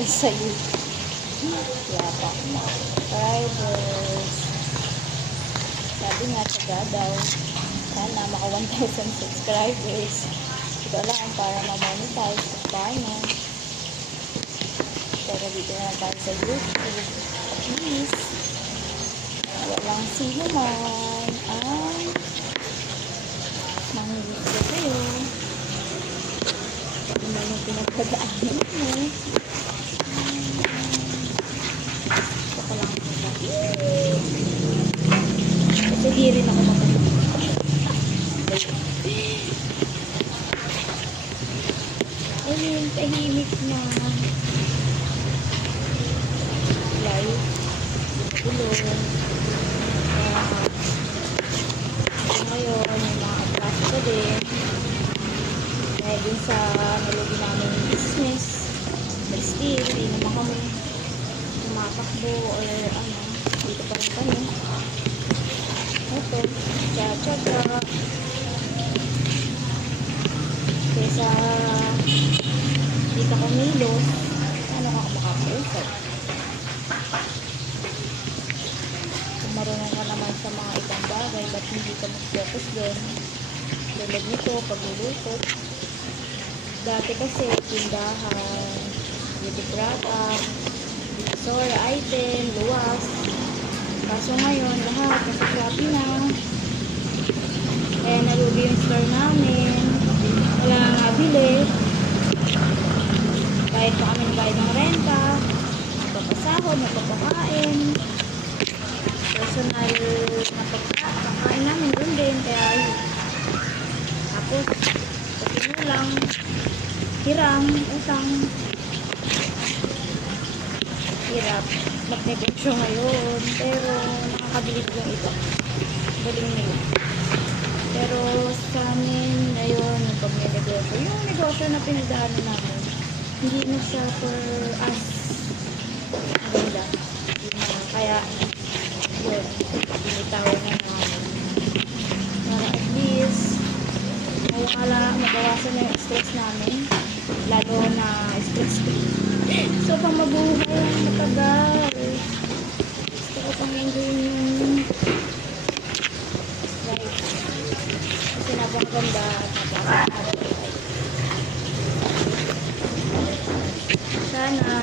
tayo sa YouTube. Yapak mo. Subscribers. Sabi nga sa daw, sana maka 1,000 subscribers. Ito lang para ma-monetize. Paano? Pero dito na tayo sa YouTube. Please. Walang sino man ang mangilis ko sa'yo. Ano man yung pinagpadaanan mo. Ito ko lang ito. Kasi di rin ako mapapagod. Ayun, tahimik na. Live. Tulong. Ngayon, may mga klase ko din. Dahil din sa nalugi namin business. But still, hindi naman kami tumatakbo or ano. Dito pa rin kami. Ito, tsa-tsa-tsa. Kaysa dito kumilos, ano ka makakausap? Kung marunong ka naman sa mga ibang bagay, ba't hindi ka mag-focus doon? Tulad nito, pagluluto. Dati kasi, tindahan, beauty product, store item, luwas. Kaso ngayon, lahat nasa Shopee na. Kaya nalugi yung store namin. Wala nga bili. Bayad pa kami bayad ng renta. Magpapasahod, magpapakain. Personal na pagkain namin doon din. Kaya yun. Tapos, pati lang. Hiram, utang. Hirap. Magnegosyo ngayon. Pero, nakakabilib yung iba. Galing nila. Pero, sa amin, ayun, pag may negosyo. Yung negosyo na pinagdaanan namin, hindi na siya for us. Maganda. Kaya, yun, binitawan na namin. Para at least, mabawasan na yung stress namin. Lalo na stress ko. So, pang mabuhay ang matagal. Gusto ko pang enjoy yung life. Kasi napakaganda at napakaganda. Sana